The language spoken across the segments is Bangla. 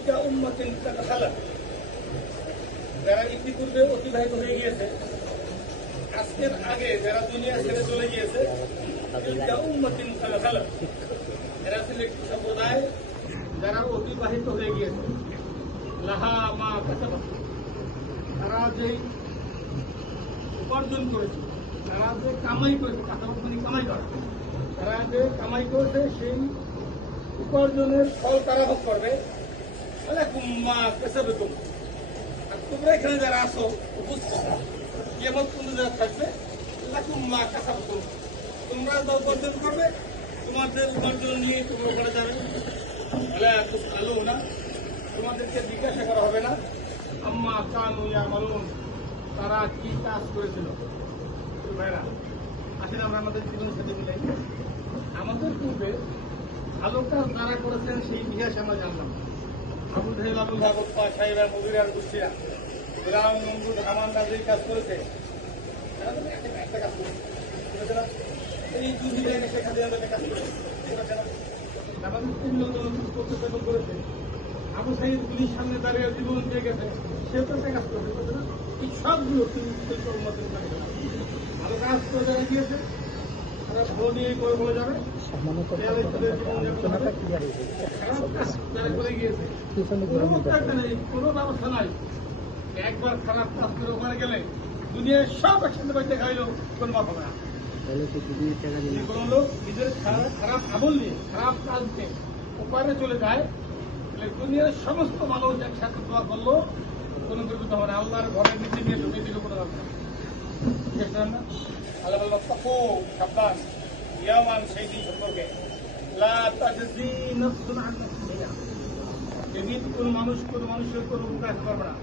তিলকা উম্মাতিন কাদ খালাত, যারা ইতিপূর্বে অতিবাহিত হয়ে গিয়েছে, আজকের আগে যারা দুনিয়া ছেড়ে চলে গিয়েছে, তিলকা উম্মাতিন কাদ খালাত, এরা ছিল একটি সম্প্রদায় যারা অতিবাহিত হয়ে গিয়েছে। লাহা মা কাসাবাত, তারা যেই উপার্জন করেছে, তারা যে কামাই করেছে, কাসাবাত মানে কামাই করা, তারা যে কামাই করেছে সেই উপার্জনের ফল তারা ভোগ করবে। মা কাসাবাতুম, আর তোমরা এখানে যারা আসো উপস্থিত, কিয়ামত পর্যন্ত যারা থাকবে, লাকুম মা কাসাবাতুম, তোমরা যা উপার্জন করবে তোমাদের উপার্জন নিয়ে তোমরা ওখানে যাবে। আলো না, তোমাদেরকে জিজ্ঞাসা করা হবে না আম্মা কানু ইয়ামালুন, তারা কি কাজ করেছিল। ভাইরা, আসলে আমরা আমাদের জীবনের সাথে মিলাই, আমাদের পূর্বে ভালো কাজ যারা করেছেন সেই ইতিহাস আমরা জানলাম। আবু জাহেল, আবু লাহাব, উতবা, সাইবা, মুগীরা, দুশিয়া, ফিরআউন, নমরুদ, হামানরা যেই কাজ করেছে, তারা তো একটা কাজ করেছে, এই দুহিরা সেখানে একটা কাজ করেছে, আমাদের 3 লোকজন করতে করেছে। আবু সাইদ পুলিশ সামনে দাঁড়িয়ে জীবন দিয়ে গেছে, সেও তো একটা কাজ করেছে না। এই সবগুলো ভালো কাজ করে যারা গিয়েছে, তারা ভালো নিয়ে করে বলে যাবে। যারা করে গিয়েছে কোনো ব্যবস্থা নাই, একবার খারাপ কাজ করে ওখানে গেলে দুনিয়ার সব একসাথে বাইতে খাইলেও কোনো মাথা না। কোনো লোক নিজের খারাপ আমল নিয়ে, খারাপ কাজ নিয়ে ওপারে চলে যায়, দুনিয়ার সমস্ত মানুষ একসাথে দোয়া করলো কোনো দুর্বৃত্ত হবে না। আল্লাহর ঘরের নিচে নিয়ে ঢুকে দিল কোনো দরকার না। আল্লাহ বলল তকু, সাবধান, ইয়ামান সেই দিন সম্পর্কে, লা তাজজি নাফসুন আন নাফসিহা, যেদিন কোন মানুষ কোন মানুষের কোন উপকার করবে না।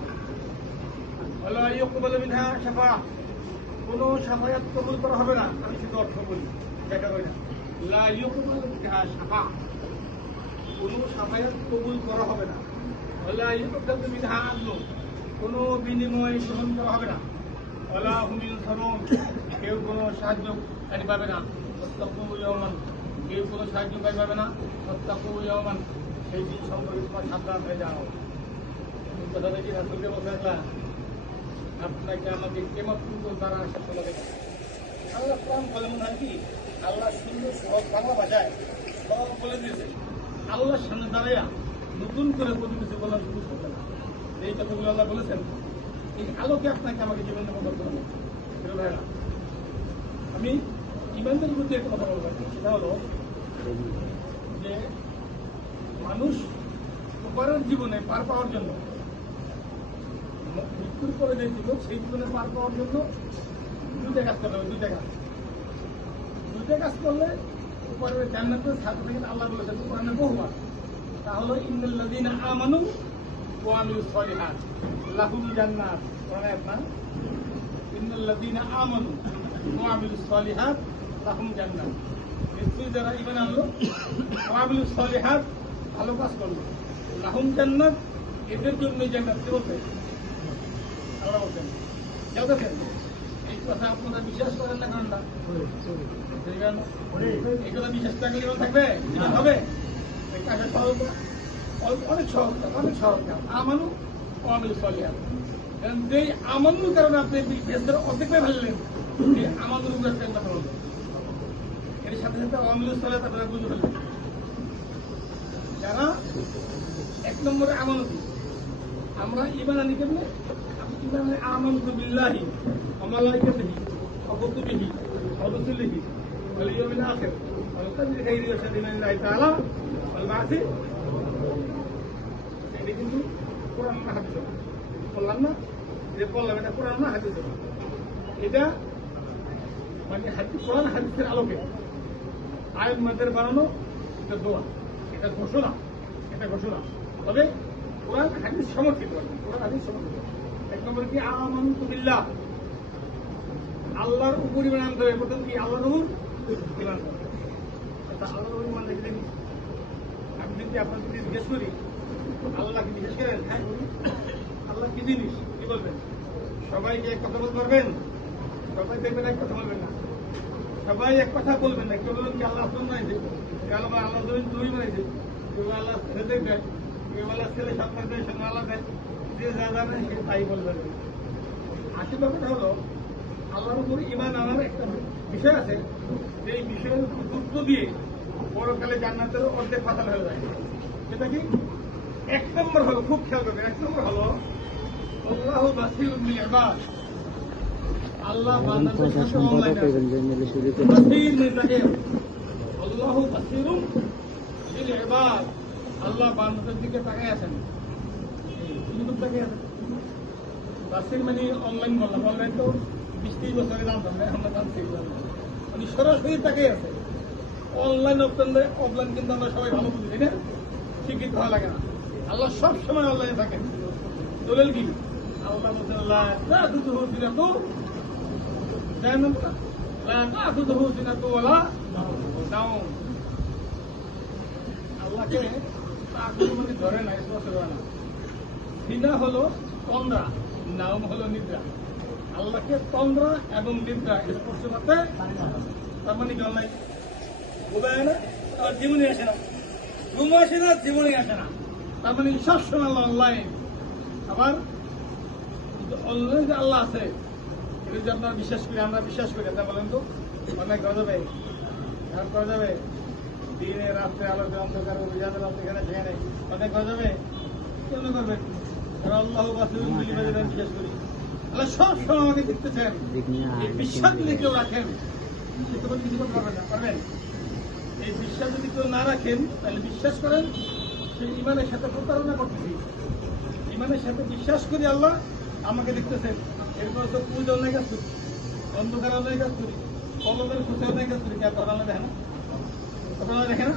ওয়ালা ইউকবালু মিনহা শাফাআহ, কোন শাফায়াত কবুল করা হবে না। আমি শুধু অর্থ বলি, ব্যাখ্যা করি না। লা ইউকবালু মিনহা শাফাআহ, কোন শাফায়াত কবুল করা হবে না। ওয়ালা ইউকবালু মিনহা আদলু, কোন বিনিময় গ্রহণ করা হবে না। ওয়ালা হুম ইউনসারুন, কেউ কোনো সাহায্যকারী পাবে না। ওয়াত্তাকু ইয়াওমান, কেউ কোনো সাহায্যকারী পাবে না। ওয়াত্তাকু ইয়াওমান, সেই দিন সম্পর্কে তোমার সাবধান হয়ে যাও। কথা দেখি রাসূলকে বলছেন, আপনাকে আমাকে কিয়ামত পর্যন্ত তারা সাথে লাগে। আল্লাহ কোরআন বলে মনে হয় কি, আল্লাহ সুন্দর সহজ বাংলা ভাষায় সব বলে দিয়েছে। আল্লাহর সামনে দাঁড়াইয়া নতুন করে কোনো কিছু বলার সুযোগ হবে না। এই কথাগুলো আল্লাহ বলেছেন, এই আলোকে আপনাকে আমাকে জীবনে করতে হবে। ভাইরা, আমি ইমানদের মধ্যে একটা কথা বলবো, সেটা হলো যে মানুষ উপরের জীবনে পার পাওয়ার জন্য, মৃত্যুর পরে যে জীবন, সেই জীবনে পার পাওয়ার জন্য দুইটা কাজ করতে হবে। দুইটা কাজ করলে উপরের জান্নাতের সার্টিফিকেট আল্লাহ বলেছেন কোরআনে বহুবার। তা হলো ইন্নাল্লাযীনা আমানু ওয়া আমিলুস সালিহাত লাহুম জান্নাত, কোরআনে আয়াত না, ইন্নাল্লাযীনা আমানু ওয়া আমিলুস সালিহাত লাহুম জান্নাত, নিশ্চয়ই যারা ঈমান আনলো ওয়া আমিলুস সালিহাত, ভালো কাজ করলো, লাহুম জান্নাত, এদের জন্য জান্নাত। কি বলছে আল্লাহ? বলছেন কেউ দেখেন এই কথা আপনারা বিশ্বাস করেন না, কারণ না এই কথা বিশ্বাস থাকলে জীবন থাকবে হবে। অনেক সহজ, অনেক সহজ কাজ। আমানু ওয়া আমিলুস সালিহাত, কারণ যেই আমানুর কারণে আপনি বেহেশতের অর্ধেক পেয়ে ফেললেন, এই আমানুর উপরে একটা কথা বলবেন, এর সাথে সাথে ওয়া আমিলুস সালিহাত আপনারা বুঝে ফেললেন। যারা 1 নম্বরে আমানতি, আমরা ঈমান আনি কেমনে? ঈমান আমানতু বিল্লাহি ওয়া মালাইকাতিহি ওয়া কুতুবিহি ওয়া রুসুলিহি ওয়াল ইয়াউমিল আখির ওয়াল কদরি খাইরিহি ওয়া শাররিহি মিনাল্লাহি তাআলা ওয়াল বা'সি। এটা কিন্তু কোরআন না হাদিস বললাম না, যে বললাম এটা কোরআন না হাদিস, এটা মানে হাদিস, কোরআন হাদিসের আলোকে আইয়ুম্মাদের বানানো এটা দোয়া, এটা ঘোষণা, এটা ঘোষণা। তবে কোরআন হাদিস সমর্থিত, কোরআন হাদিস সমর্থিত। 1 নম্বরে কি আমানতু বিল্লাহ, আল্লাহর উপর ঈমান আনতে হবে। প্রথম কি আল্লাহর উপর ঈমান আনতে হবে। আল্লাহর উপর ঈমান রেখে দিন। আমি যদি আপনার যদি জিজ্ঞেস করি আল্লাহকে জিজ্ঞেস করেন, হ্যাঁ আল্লাহ কি জিনিস, কি বলবেন? সবাইকে এক কথা বলতে পারবেন? সবাই দেখবেন এক কথা বলবেন না, সবাই এক কথা বলবেন না। কেউ বলবেন কি আল্লাহ আসমান বানাইছে, আল্লাহ আল্লাহ তুমি বানাইছে, কেউ আল্লাহ দেখবেন, এবেলা ছেলে সন্তানকে সঙ্গে আলাদা যে যা জানে সে তাই বলবে। আসল ব্যাপারটা হলো আল্লাহর উপর ঈমান আনার একটা বিষয় আছে, যে এই বিষয়ের উপর গুরুত্ব দিয়ে পরকালে জান্নাতের অর্ধেক পাতাল হয়ে যায়। সেটা কি? এক নম্বর হলো, খুব খেয়াল করবেন, এক নম্বর হলো আল্লাহু বাসীরুম বিল ইবাদ। আল্লাহ বান্দাদের সাথে অনলাইনে আছে। বাসীর মানে তাকে আল্লাহু বাসীরুম বিল ইবাদ। আল্লাহ বান্দাদের দিকে তাকায় আছেন, কিন্তু তাকায় আছেন। বাসীর মানে অনলাইন বললাম, অনলাইন তো 20-30 বছরে জানতাম না, আমরা জানছি মানে সরাসরি তাকায় আছে। অনলাইন অফলাইন কিন্তু আমরা সবাই ভালো বুঝি, তাই না? শিক্ষিত হওয়া লাগে না। আল্লাহ সব সময় অনলাইনে থাকেন। দলিল কি? আল্লাহ আল্লাহকে মানে ধরে না, স্পর্শ করে না। সিনা হলো তন্দ্রা, নাম হলো নিদ্রা। আল্লাহকে তন্দ্রা এবং নিদ্রা স্পর্শ করতে, তার মানে কি অনলাইন বোঝায় না? আর জীবনে আসে না, ঘুম আসে না, জীবনে আসে না। তার মানে সবসময় অনলাইন। আবার অনলাইন যে আল্লাহ আছে, এটা যে আপনারা বিশ্বাস করি, আমরা বিশ্বাস করি, তা বলেন তো অনেক করা যাবে, আর করা যাবে দিনে রাত্রে আলোকে অন্ধকার অভিযানের এখানে সেখানে অনেক করা যাবে? কেন করবে? আল্লাহ বাসীরুম বিল ইবাদ বিশ্বাস করি। আল্লাহ সব সময় আমাকে দেখতেছেন। এই বিশ্বাস যদি কেউ রাখেন, সে তখন কিছু করতে পারবেন না, পারবেন? এই বিশ্বাস যদি কেউ না রাখেন, তাহলে বিশ্বাস করেন সেই ইমানের সাথে প্রতারণা করতেছি। ইমানের সাথে বিশ্বাস করি আল্লাহ আমাকে দেখতেছেন, এরপর তো পূজা অনেক কাজ করি, অন্ধকার অনেক কাজ করি, কলমের খুশি অনেক কাজ করি, কে আপনারা দেখে না? আপনারা দেখে না?